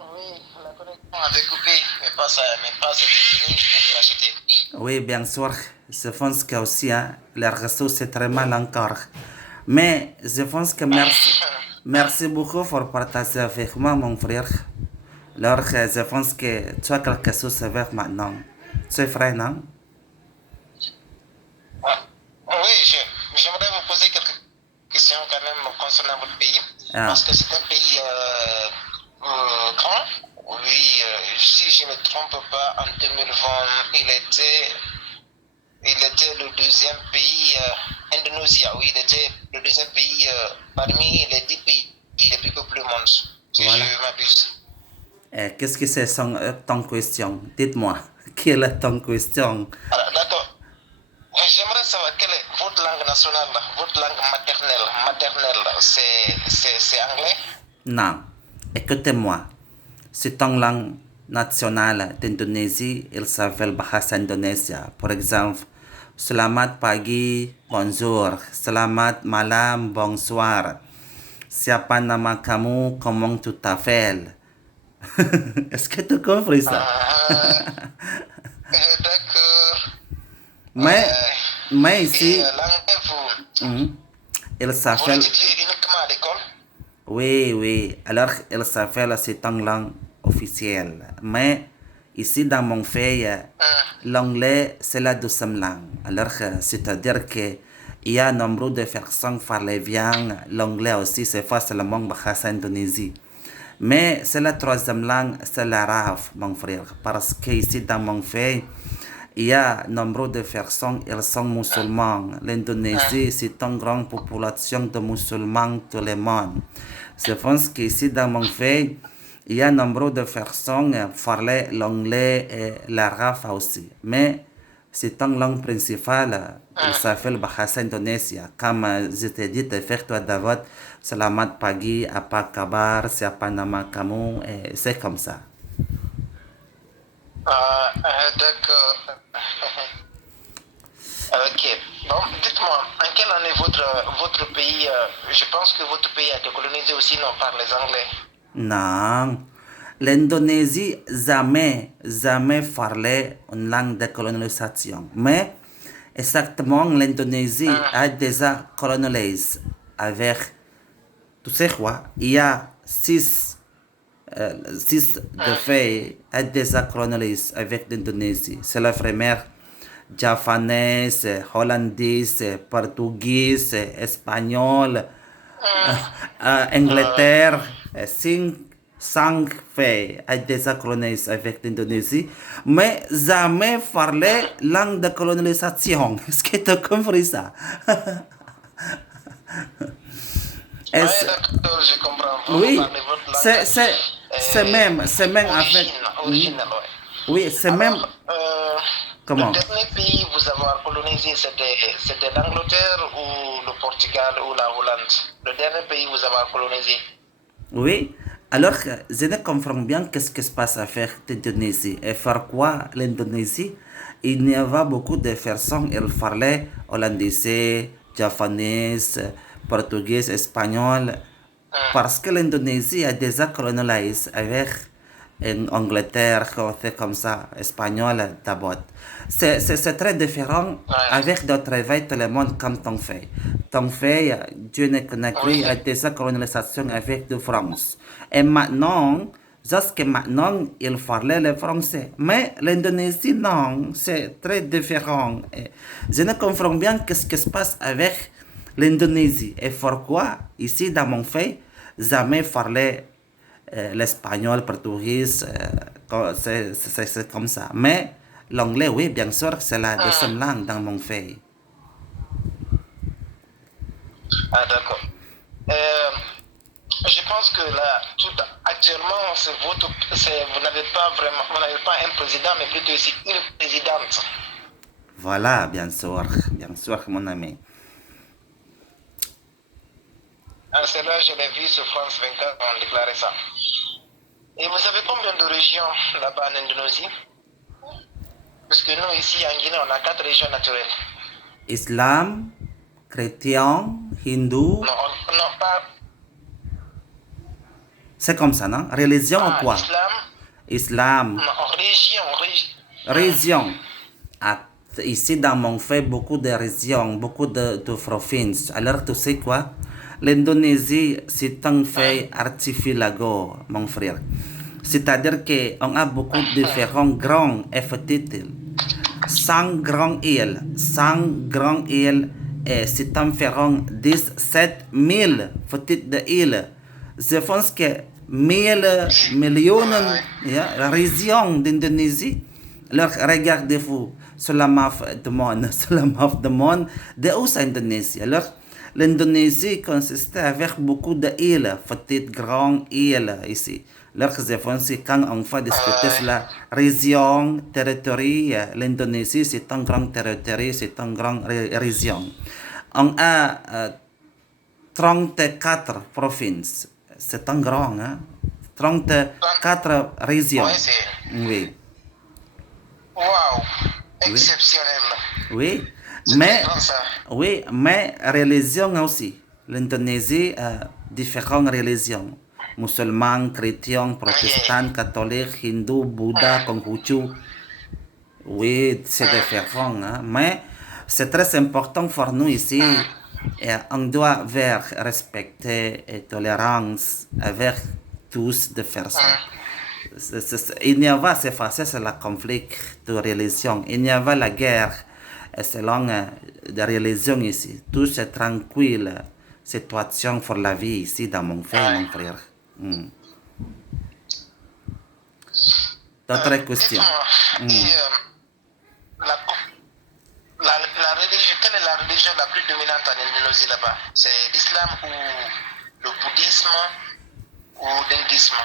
Oui, la connexion avait coupé, mais pas c'était fini, je viens de l'acheter. Oui, bien sûr. Je pense que aussi, hein, le réseau c'est très mal encore. Mais je pense que merci beaucoup pour partager avec moi, mon frère. Alors, je pense que tu as quelque chose à faire maintenant. Tu es frère, non? Ah, oui, j'aimerais vous poser quelques questions quand même concernant votre pays, Ah, parce que c'est un pays grand. Oui, si je ne me trompe pas, en 2020, il était le deuxième pays, Indonésie, oui, il était le deuxième pays parmi les 10 pays les plus peuplés au monde, si voilà. je m'abuse. Qu'est-ce que c'est ton question? Dites-moi, quelle est ton question? Alors, d'accord. J'aimerais savoir quelle est votre langue nationale, votre langue maternelle, c'est anglais? Non, écoutez-moi. C'est ton langue nationale d'Indonésie, il s'appelle Bahasa Indonesia. Par exemple, Selamat pagi, bonjour. Selamat malam, bonsoir. Siapa nama kamu, comment tu t'appelles? Est-ce que tu compris ça? Ah, d'accord. mais, mais Et ici, l'anglais, hum, il vous s'appelle. l'étudiez uniquement à l'école? Oui, oui. Alors, il s'appelle, c'est une langue officielle. Mais ici, dans mon pays, Hum, l'anglais, c'est la deuxième langue. Alors, c'est-à-dire que il y a nombre de personnes qui parlent bien l'anglais aussi, c'est facilement bahasa Indonésie. Mais c'est la troisième langue, c'est l'arabe, mon frère. Parce que ici, dans mon pays, il y a nombre de personnes, elles sont musulmans. L'Indonésie, hum. c'est une grande population de musulmans tout le monde. Je pense qu'ici, dans mon pays, il y a nombre de personnes qui parlent l'anglais et l'arabe aussi. Mais c'est une langue principale, il s'appelle Bahasa Indonesia. Comme je t'ai dit, fais-toi David, Selamat pagi, apa kabar, siapa nama kamu, et c'est comme ça. D'accord. Ok. Bon, dites-moi, en quelle année votre pays, je pense que votre pays a été colonisé aussi, non, par les Anglais. Non, l'Indonésie jamais, jamais parlait une langue de colonisation. Mais exactement, l'Indonésie a Hum, déjà colonisé avec, tu sais quoi, il y a six de hum. fait a déjà colonisé avec l'Indonésie. C'est la première japonaise, hollandaise, portugaise, espagnole, Ouais. Angleterre, cinq pays a déjà colonisé avec l'Indonésie, mais jamais parlé Hum. langue de colonisation. Est-ce que tu as compris ça? Ouais, Est-ce- d'accord, je comprends. Vous oui, parlez votre langue c'est même avec, originale, ouais. oui, c'est même, Alors, le comment? dernier pays vous avoir colonisé, c'était l'Angleterre ou le Portugal ou la Hollande? Le dernier pays vous avoir colonisé. Oui, alors je ne comprends bien qu'est-ce qui se passe à faire l'Indonésie. Et faire quoi l'Indonésie? Il y avait beaucoup de personnes, elles parlaient hollandais, japonais, portugais, espagnol, Hum. parce que l'Indonésie a déjà colonisé avec en Angleterre, c'est comme ça, espagnol d'abord. C'est très différent Ouais. avec d'autres travail tout le monde comme ton fait. Ton fait, Dieu ne connaît Oui. a déjà colonisation avec de France. Et maintenant, jusqu'à maintenant, il parlait le français. Mais l'Indonésie, non, c'est très différent. Et je ne comprends bien qu'est-ce qui se passe avec l'Indonésie. Et pourquoi, ici, dans mon fait, jamais parler l'espagnol, portugais, c'est comme ça. Mais l'anglais, oui, bien sûr, c'est la deuxième Hum. langue dans mon pays. Ah, d'accord. Euh, je pense que là, actuellement, vous n'avez pas vraiment, vous n'avez pas un président, mais plutôt aussi une présidente. Voilà, bien sûr, mon ami. Ah, c'est là, je l'ai vu sur France 24, on déclarait ça. Et vous avez combien de régions là-bas en Indonésie? Parce que nous, ici en Guinée, on a 4 régions naturelles. Islam, chrétien, Hindu, Non, non pas. C'est comme ça, non? Religion ou quoi? Islam, Islam. non, région, Région. Ah, ici, dans mon fait, beaucoup de régions, beaucoup de provinces. Alors, tu sais quoi? L'Indonésie, c'est un fait archipelago, mon frère. C'est-à-dire qu'on a beaucoup de différents grands et petites îles. 100 grandes îles. 100 grandes îles, et c'est environ 17 000 petites îles. Je pense que 1000 millions de régions d'Indonésie. Alors, regardez-vous sur la map du monde, sur la map du monde, de où c'est l'Indonésie? Alors, l'Indonésie consiste avec beaucoup d'îles, petites, grandes îles ici. Alors, je pense que quand on va discuter sur la région, territoire, l'Indonésie, c'est un grand territoire, c'est une grande région. On a 34 provinces. C'est un grand, hein? 34 régions. Ouais, c'est. Oui. Waouh! Oui. Exceptionnel. Oui, C'est mais, très grand, ça. oui, mais religion aussi. L'Indonésie a différentes religions. Musulmans, chrétiens, protestants, catholiques, hindous, bouddha, Conghucu. Oui, c'est différent. Hein? Mais c'est très important pour nous ici. Et on doit respecter et tolérance avec tous de personnes. Il n'y a pas, c'est facile, c'est le conflit de religion. Il n'y a pas la guerre selon la religion ici. Tout c'est tranquille. Situation pour la vie ici dans mon frère, mon frère. D'autres questions? Dites-moi, et, la, la religion, quelle est la religion la plus dominante en Indonésie là-bas? C'est l'islam ou le bouddhisme ou l'hindouisme?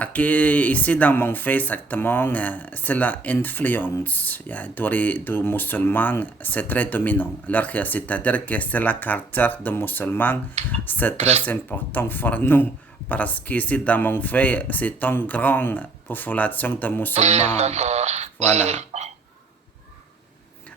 Ok, ici dans mon fait exactement, c'est l'influence du musulman, c'est très dominant. Alors que c'est-à-dire que c'est la caractère du musulman, c'est très important pour nous. Parce qu'ici dans mon fait, c'est une grande population de musulmans. D'accord. Voilà.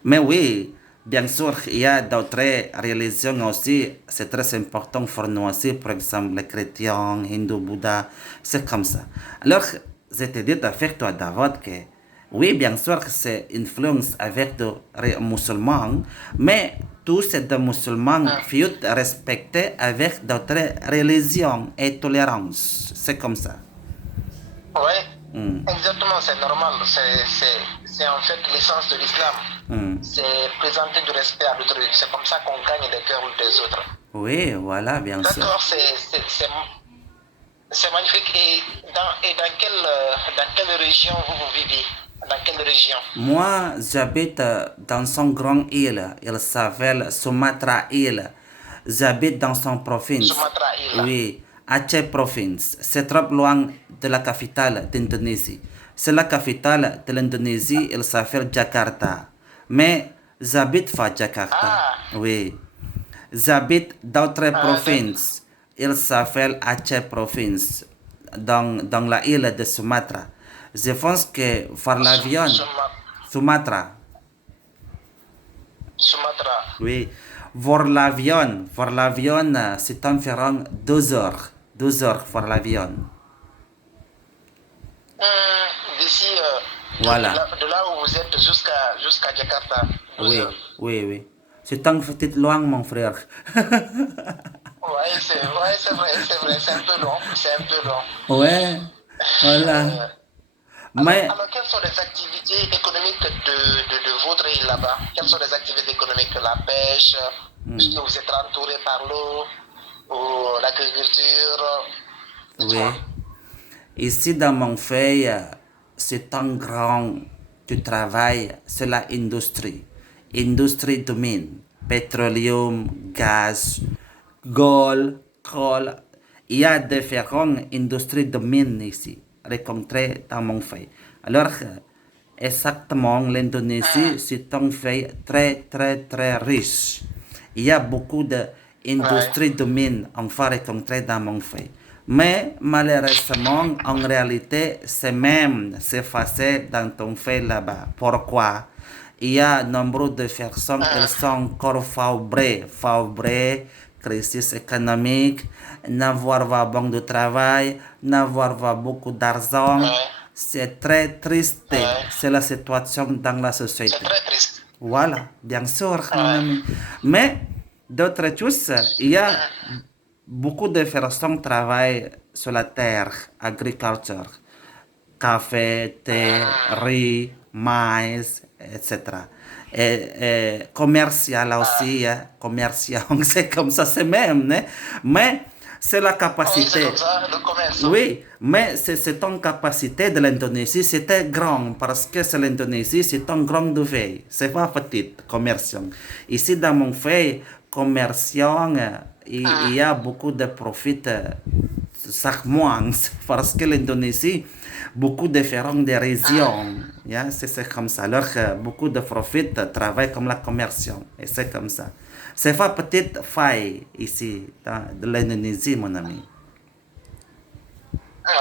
Mais oui, bien sûr, il y a d'autres religions aussi, c'est très important pour nous aussi, par exemple les chrétiens, hindous, bouddha, c'est comme ça. Alors, je te dis avec toi, David, que oui, bien sûr, c'est influence avec les musulmans, mais tous ces musulmans faut respecter avec d'autres religions et tolérance. C'est comme ça. Oui, exactement, c'est normal. C'est en fait l'essence de l'islam. C'est présenter du respect à l'autre. C'est comme ça qu'on gagne les cœurs des autres. Oui, voilà, bien sûr. D'accord, c'est magnifique. Et dans quelle région vous vivez? Dans quelle région? Moi, j'habite dans une grande île. Il s'appelle Sumatra île. J'habite dans son province. Sumatra île. Oui, Aceh province. C'est trop loin de la capitale d'Indonésie. C'est la capitale de l'Indonésie. Il s'appelle Jakarta. Mais j'habite pas Jakarta. Oui. J'habite d'autres provinces. Il s'appelle Aceh province. Dans la île de Sumatra. Je pense que par l'avion, Sumatra. Oui. Pour l'avion, c'est environ 2 heures. 2 heures pour l'avion. D'ici, Voilà. de là où vous êtes jusqu'à Jakarta. Oui. C'est un petit loin, mon frère. Oui, c'est vrai, c'est un peu long. Ouais, voilà. Mais alors, quelles sont les activités économiques de votre île là-bas? Quelles sont les activités économiques? La pêche, est-ce que vous êtes entouré par l'eau, ou l'agriculture? oui. Ici, dans mon pays, c'est un grand du travail, c'est l'industrie. Industrie de mine, pétroleum, gaz, gold, coal. Il y a différentes industries de mine ici, rencontrées dans mon pays. Alors, exactement, l'Indonésie, c'est un pays très, très, très riche. Il y a beaucoup d'industries de mine qu'on va rencontrer dans mon pays. Mais malheureusement, en réalité, c'est facile dans ton fait là-bas. Pourquoi? Il y a nombre de personnes qui sont encore faubrées crisis économique, n'avoir pas bon de travail, n'avoir pas beaucoup d'argent. Ouais. C'est très triste. Ouais. C'est la situation dans la C'est société. très triste. Voilà, bien sûr, mon Ouais. ami. Mais d'autres choses, il y a beaucoup de personnes qui travaillent sur la terre, agriculture, café, thé, riz, maïs, etc. Et commercial aussi, hein, commercial, c'est comme ça, c'est même, hein. Mais c'est la Oui, c'est capacité. comme ça, le commerce. Oui, mais c'est une capacité de l'Indonésie, c'était grand parce que c'est l'Indonésie, c'est un grand pays, c'est pas petit commerçant. Ici dans mon pays, commerçant, il y a beaucoup de profit chaque mois parce que l'Indonésie, beaucoup de différentes des régions, yeah, c'est comme ça. Alors beaucoup de profit travaillent comme la commerçant et c'est comme ça. C'est pas petite faille ici dans de l'Indonésie, mon ami.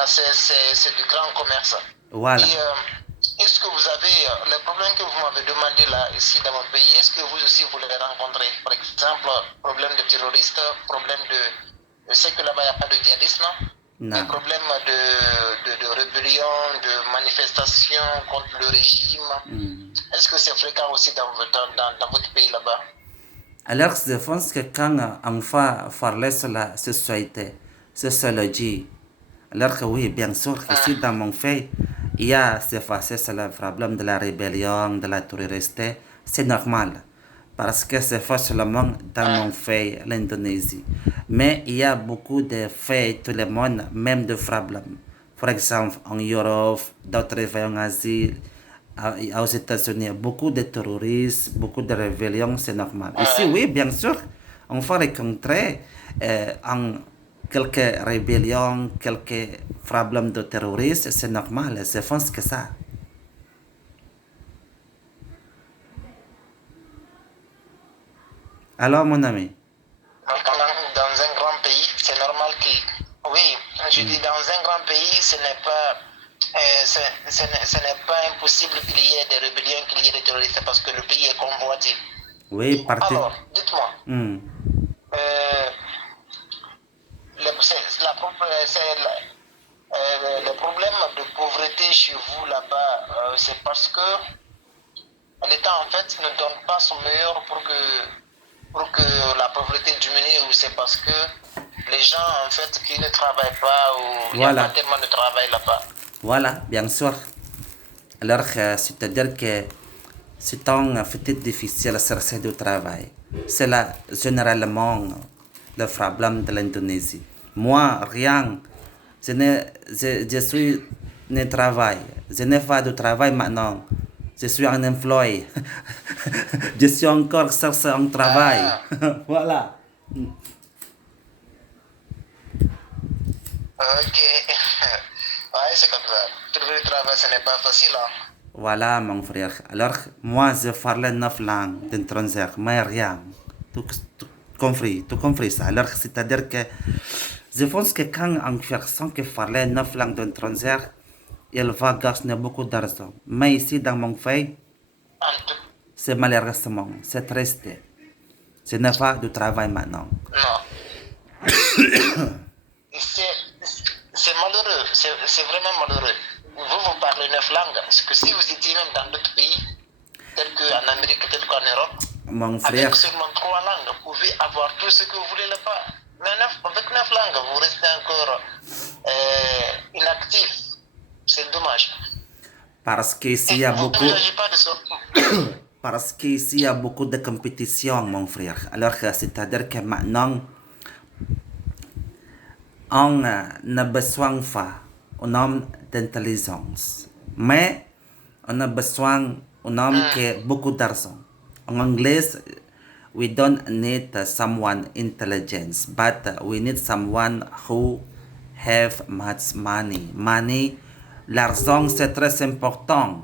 C'est du grand commerce. Voilà. Et est-ce que vous avez les problèmes que vous m'avez demandé là, ici dans mon pays, est-ce que vous aussi vous les rencontrez? Par exemple, problème de terroristes, problème de. Je sais que là-bas il n'y a pas de djihadisme, Non. des problèmes de rébellion, de manifestation contre le régime. Est-ce que c'est fréquent aussi dans votre pays là-bas? Alors, je pense que quand on va parler sur la société, sociologie, alors que oui, bien sûr, ici dans mon pays, il y a ces facettes sur le problème de la rébellion, de la terroriste, c'est normal. Parce que c'est pas seulement dans mon pays, l'Indonésie. Mais il y a beaucoup de faits, tout le monde, même de problèmes. Par exemple, en Europe, d'autres pays en Asie, aux États-Unis, beaucoup de terroristes, beaucoup de rébellions, c'est normal. Ici, oui, bien sûr, on va rencontrer en quelques rébellions, quelques problèmes de terroristes, c'est normal, c'est pense que ça. Alors, mon ami? Dans un grand pays, c'est normal que. Oui, je dis dans un grand pays, ce n'est pas. Ce n'est pas impossible qu'il y ait des rébellions, qu'il y ait des terroristes parce que le pays est convoité. Oui, parti. Alors, dites-moi, Hmm. le problème de pauvreté chez vous là-bas, c'est parce que l'État en fait ne donne pas son meilleur pour que la pauvreté diminue, ou c'est parce que les gens en fait qui ne travaillent pas, ou il n'y a Voilà. pas tellement de travail là-bas. Voilà, bien sûr. Alors, c'est-à-dire que c'est un petit difficile à chercher du travail. C'est là, généralement, le problème de l'Indonésie. Moi, rien. Je suis ne travail. Je n'ai pas de travail maintenant. Je suis un employé. Je suis encore chercher un travail. Voilà. Ok. Ouais, c'est comme ça. Trouver du travail, ce n'est pas facile. Hein. Voilà, mon frère. Alors, moi, je parlais 9 langues d'étrangères, mais rien. Tu compris ça. Alors, c'est-à-dire que je pense que quand une personne qui parlait 9 langues d'étrangères, elle va gagner beaucoup d'argent. Mais ici, dans mon pays, En tout- c'est malheureusement, c'est triste. Je n'ai pas de travail maintenant. Non. C'est malheureux, c'est vraiment malheureux. Vous parlez 9 langues. Parce que si vous étiez même dans d'autres pays, tels qu'en Amérique, tels qu'en Europe, Mon frère, avec seulement 3 langues, vous pouvez avoir tout ce que vous voulez là-bas. Mais avec 9 langues, vous restez encore inactif. C'est dommage. parce qu'ici, il y Et a vous beaucoup... n'envisagez pas de ça. Parce qu'ici, il y a beaucoup de compétition, mon frère. Alors, c'est-à-dire que maintenant, on a besoin pas un homme d'intelligence, mais on a besoin un homme qui a beaucoup d'argent. En anglais, we don't need someone intelligent, but we need someone who have much money. Money, l'argent, c'est très important.